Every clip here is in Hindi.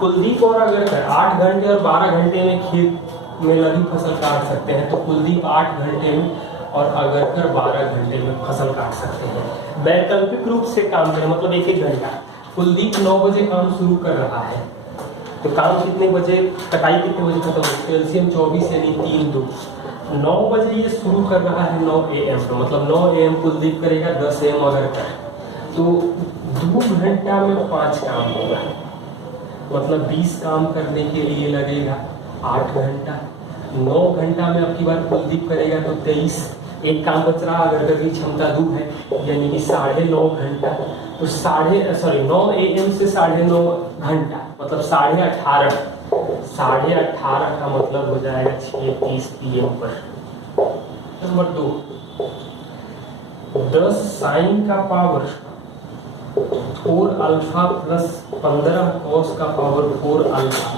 कुलदीप और अगरकर 8 घंटे और 12 घंटे में खेत में लगी फसल काट सकते हैं, तो कुलदीप 8 घंटे में और अगरकर 12 घंटे में फसल काट सकते हैं। वैकल्पिक रूप से काम करें, मतलब 1-1 घंटा। कुलदीप 9 बजे काम शुरू कर रहा है, तो काम कितने बजे, कटाई कितने बजे खत्म होगी, एलसीएम 24 यानी 3-2। 9 बजे ये शुरू कर रहा है 9 AM, तो मतलब 9 AM कुलदीप करेगा, 10 AM अगरकर, तो 2 घंटा में 5 काम होगा, मतलब 20 काम करने के लिए लगेगा 8 घंटा। 9 घंटा में अब की बार कुलदीप करेगा तो 23, एक काम बच रहा, अगरकर की क्षमता 2 है, यानी कि 9.5 घंटा। तो 9 AM से 9.5 घंटा मतलब 18:30, 18:30 का मतलब हो जाएगा 6:30 PM पर। नंबर 2, 10 साइन का पावर 4 अल्फा प्लस 15 कॉस का power 4 alpha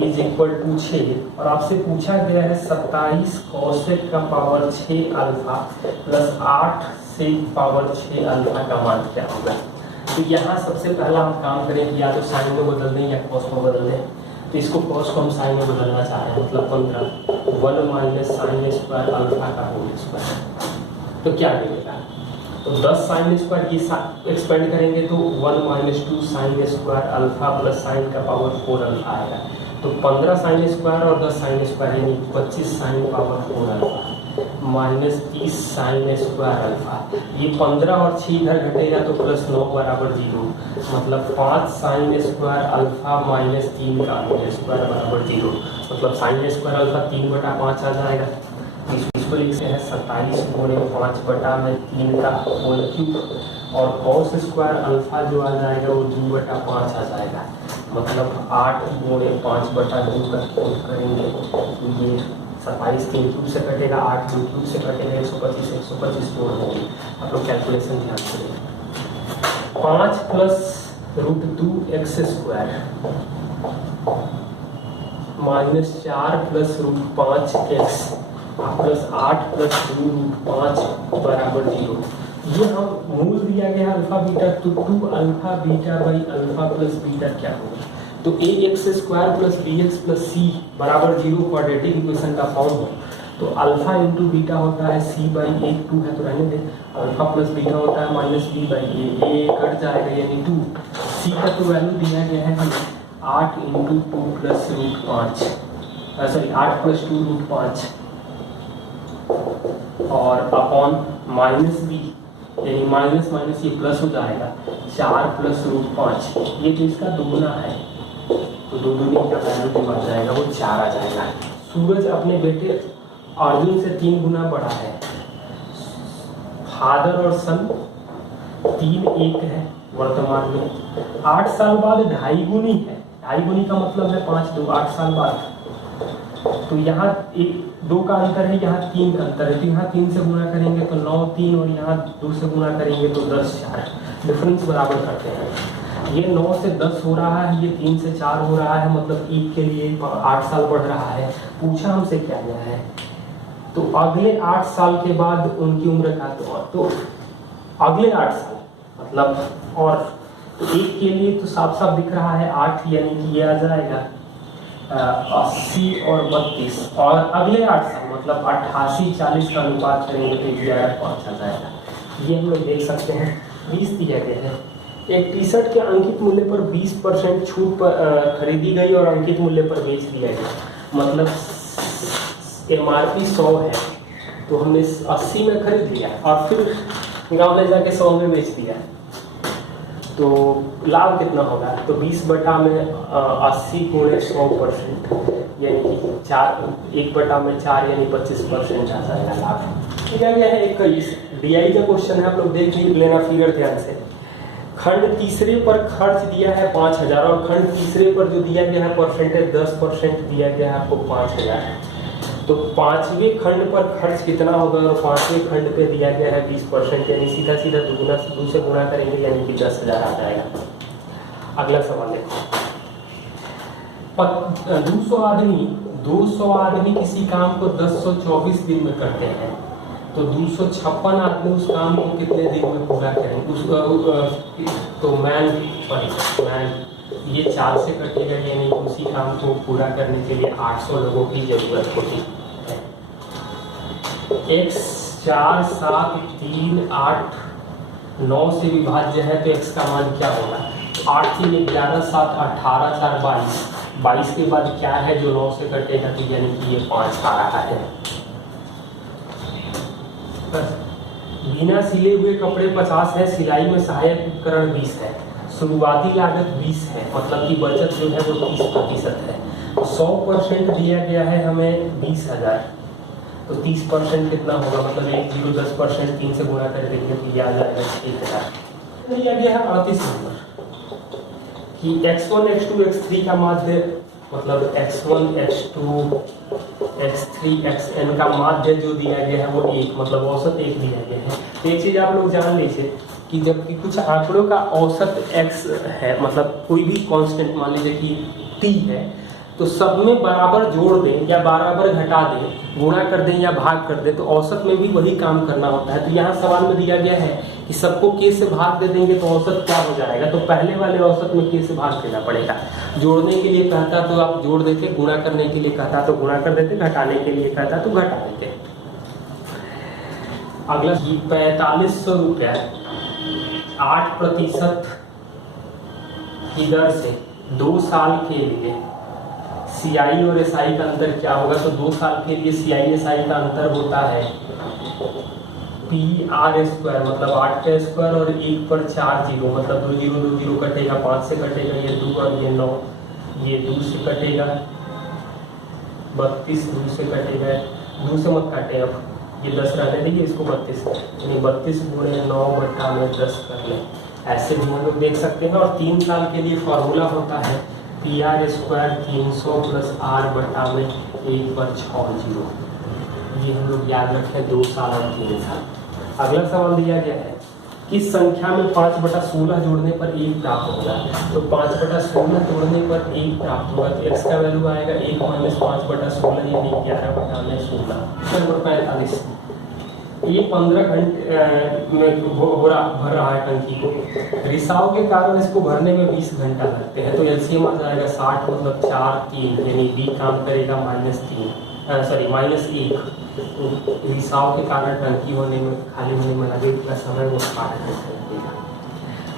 is equal to 6, और आपसे पूछा गया है 27 कॉसेक का power 6 alpha plus 8 sec power 6 alpha का मान क्या होगा। तो यहाँ सबसे पहला हम काम करें कि या तो साइन में बदल दें या कॉस में बदल दें। तो इसको कॉस को हम साइन में बदलना चाह रहे हैं, मतलब 15 1 माइनस साइन स्क्वायर अल्फा का होल स्क्वायर, तो क्या मिलेगा। तो 10 साइन स्क्वायर ये एक्सपेंड करेंगे तो 1 minus 2 sine square alpha plus sign का पावर 4 अल्फा आएगा। तो 15 साइन स्क्वायर और 10 साइन स्क्वायर यानी 25 sine power 4 alpha minus 30 sine square alpha. ये 15 और 6 इधर घटेगा तो प्लस 9 बराबर 0, मतलब 5 साइन स्क्वायर अल्फा माइनस 3 का होल स्क्वायर बराबर 0, मतलब साइन स्क्वायर अल्फा 3/5 आ जाएगा। इसको लिखते हैं 27 गुणे 5/3 का होल क्यूब, और कॉस स्क्वायर अल्फा जो आ जाएगा वो 2/5 आ जाएगा, मतलब 8 गुणे 5/2 का क्यूब करेंगे तो ये 27 3 क्यूब से कटेगा, 8 2 क्यूब से कटेगा, 125 जोड़ देंगे। आप लोग कैलकुलेशन ध्यान से करें। 5 plus √2x square minus 4 plus √5x plus 8 plus 2√5 बराबर 0। ये हम मूल दिया गया अल्फा बीटा, तो 2 alpha beta by alpha plus beta क्या होगा। तो ax square plus bx plus c बराबर 0 क्वाड्रेटिक इक्वेशन का फॉर्म हो, तो अल्फा इंटू बीटा होता है c बाई 1 2 है तो रहने दें, अल्फा प्लस बीटा होता है minus b by a cut जाएगा यानी 2। c का तो वैल्यू दिया गया है हमें 8 इंटू 2 प्लस √5, सॉरी 8 प्लस 2 √5 और अपॉन माइनस b यानी माइनस माइनस ये प्लस हो जाएगा 4 प्लस √5, ये तो इसका दोगुना है तो 2 दूनी का वैल्यू जो बन जाएगा वो 4 आ जाएगा। सूरज अपने बेटे अर्जुन से 3 गुना बड़ा है। फादर और सन 3 1 है वर्तमान में, 8 साल बाद 2.5 गुनी है, 2.5 गुनी का मतलब है 5 2 8 साल बाद, तो यहाँ 2 का अंतर है, यहाँ 3 का अंतर है, तो यहाँ 3 से गुना करेंगे तो 9 3 और यहाँ 2 से गुना करेंगे तो 10 4, डिफरेंस बराबर करते हैं। ये 9 से 10 हो रहा है, ये 3 से 4 हो रहा है, मतलब एक के लिए 8 साल बढ़ रहा है। पूछा हमसे क्या गया है, तो अगले 8 साल के बाद उनकी उम्र का तो अगले 8 साल मतलब, और तो एक के लिए तो साफ साफ दिख रहा है 8, यानी कि ये आ जाएगा 80 और 32, और अगले 8 साल मतलब 88 40 का अनुपात करेंगे तो 11:5 आ जाएगा। ये हम लोग देख सकते हैं। 20 दिया गया है, एक टी शर्ट के अंकित मूल्य पर 20% छूट पर खरीदी गई और अंकित मूल्य पर बेच दिया गया, मतलब MRP 100 है तो हमने 80 में खरीद लिया और फिर गाँव ले जाके 100 में बेच दिया, तो लाभ कितना होगा, तो 20/80 गुणे 100% यानी कि 1/4 यानी 25% आ जाएगा लाभ। ठीक है, है 21 DI का क्वेश्चन है, आप लोग देख लेना फिगर ध्यान से। खंड तीसरे पर खर्च दिया है 5000 और खंड तीसरे पर जो दिया गया है परसेंटेज 10% दिया गया है आपको 5000, तो 5वें खंड पर खर्च कितना होगा, और 5वें खंड पे दिया गया है 20%, यानी सीधा सीधा 2 से गुना करेंगे यानी कि 10,000 आ जाएगा। अगला सवाल देखो, 200 आदमी किसी काम को 1024 दिन में करते हैं, तो 256 आदमी उस काम को कितने दिन में पूरा करेंगे। तो मैन ये 4 से कटेगा, यानी कि उसी काम को पूरा करने के लिए 800 लोगों की जरूरत होती है। x 4 7 3 8 9 से विभाज्य है तो x का मान क्या होगा? 8 3 11 7 18 4 22, 22 के बाद क्या है जो 9 से कटेगा, तो यानी कि ये 5 आ रहा है। बिना सिले हुए कपड़े 50 है, सिलाई में सहायक उपकरण 20 है, शुरुआती लागत 20 है, मतलब कि बचत जो है वो 30% है। 100% दिया गया है हमें 20,000, तो 30% कितना होगा? मतलब 1 0 10%, 3 से गुणा कर देंगे तो ये आ जाएगा 1,000। दिया गया है 38 नंबर कि x1 x2 x3 का माध्य, मतलब x1 x2 x3 xn का माध्य जो दिया गया है वो 1, मतलब औसत 1 दिया गया है। तो एक चीज आप लोग जान लीजिए कि जब कि कुछ आंकड़ों का औसत x है, मतलब कोई भी कांस्टेंट मान लीजिए कि t है, तो सब में बराबर जोड़ दें या बराबर घटा दें, गुणा कर दें या भाग कर दें, तो औसत में भी वही काम करना होता है। तो यहाँ सवाल में दिया गया है कि सबको k से भाग दे देंगे तो औसत क्या हो जाएगा? तो पहले वाले औसत में k से भाग देना पड़ेगा। जोड़ने के लिए कहता तो आप जोड़ देते, गुणा करने के लिए कहता तो गुणा कर देते, घटाने के लिए कहता तो घटा देते। अगला 4500 रुपया 8% की दर से 2 साल के लिए CI और SI का अंतर क्या होगा? तो 2 साल के लिए CI SI का अंतर होता है PR², मतलब 8 का स्क्वायर और 1 पर 4 जीरो, मतलब 2 0 2 0 कटेगा, 5 से कटेगा ये 2 और ये 9, ये 2 से कटेगा 32, 2 से कटेगा, 2 से मत काटे, अब ये 10 रहने देंगे, इसको 32, यानी 32 गुणे 9 बटा में 10 कर लें। ऐसे भी हम लोग देख सकते हैं। और 3 साल के लिए फॉर्मूला होता है PR² 300 प्लस R बटा में 1 पर 6 जीरो। ये हम लोग याद रखें 2 साल और 3 साल। अगला सवाल दिया गया है किस संख्या में 5/16 जोड़ने पर 1 प्राप्त होगा? तो 5/16 जोड़ने पर 1 प्राप्त होगा, तो x का वैल्यू आएगा 1 माइनस 5/16 यानी 11 बटा में 16। नंबर 45, ये 15 घंटे में भर रहा है टंकी को। रिसाव के कारण इसको भरने में 20 घंटा लगते हैं, तो एलसीएम आ जाएगा 60, मतलब 4 3, यानी बी काम करेगा -1। तो रिसाव के कारण टंकी होने में, खाली होने में लगेगा समय वो 60 घंटे लगेगा।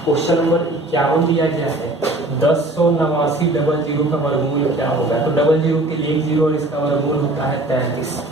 क्वेश्चन नंबर 51 दिया गया है 1089 00 का वर्गमूल क्या होगा? तो 00 के लिए 1 0 और इसका वर्गमूल होता है 33।